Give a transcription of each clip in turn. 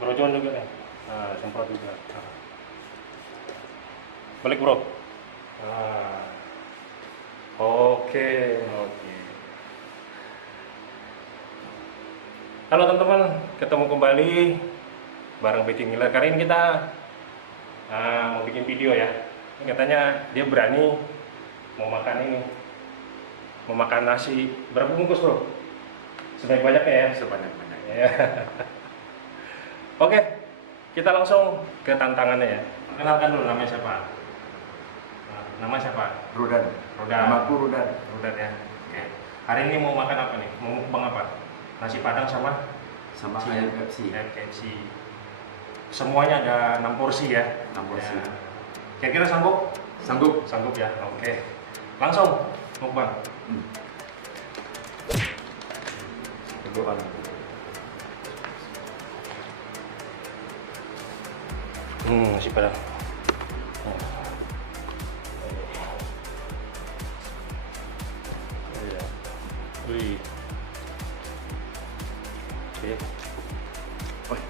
Brojon juga nih. Nah, semprot juga. Nah. Balik bro. Nah. Oke. Halo teman-teman, ketemu kembali bareng Bikin Ngiler. Kali ini kita mau bikin video ya. Katanya dia berani mau makan ini, mau makan nasi. Berapa bungkus bro? Sebanyak-banyaknya ya? Sebanyak-banyaknya. Ya. Oke, kita langsung ke tantangannya ya. Kenalkan dulu namanya siapa? Nama siapa? Rudan. Namaku Rudan. Rudan ya. Oke. Hari ini mau makan apa nih? Mau mukbang apa? Nasi Padang sama ayam KFC. KFC. Semuanya ada 6 porsi ya. 6 porsi. Ya. Kira-kira sanggup? Sanggup. Sanggup ya. Oke. Langsung mukbang. Berdoa. Nasi Padang. Wih. Oke. Woi.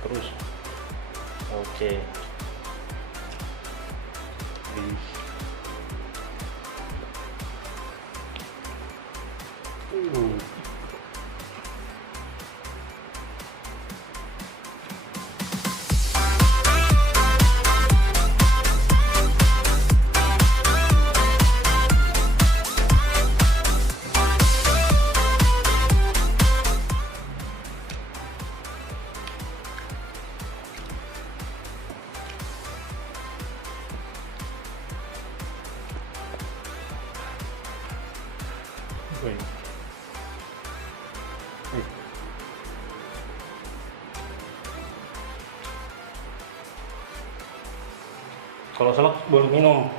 Terus. Oke. Kalau selak boleh minum.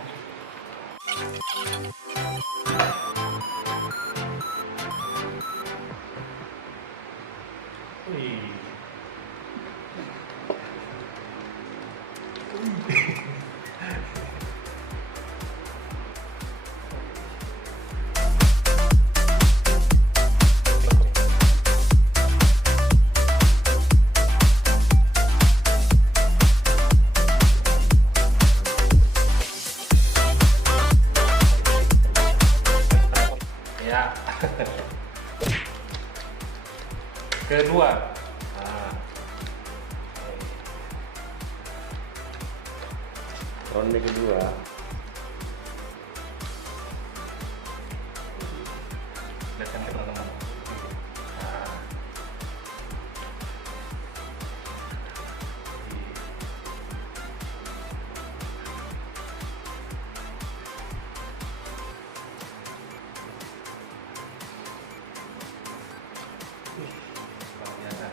Wih. Ya. Kedua. Nah. Ronde kedua. Lihatkan ke teman-teman. Nah. Luar biasa.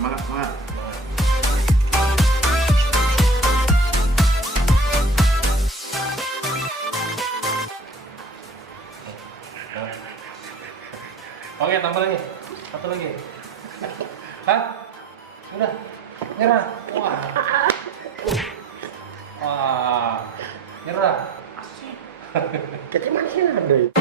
Semangat, semangat. Oke, tambah lagi. Satu lagi. Hah? Udah. Nyerah. Wah. Wah. Nyerah. Kecil masih ada itu.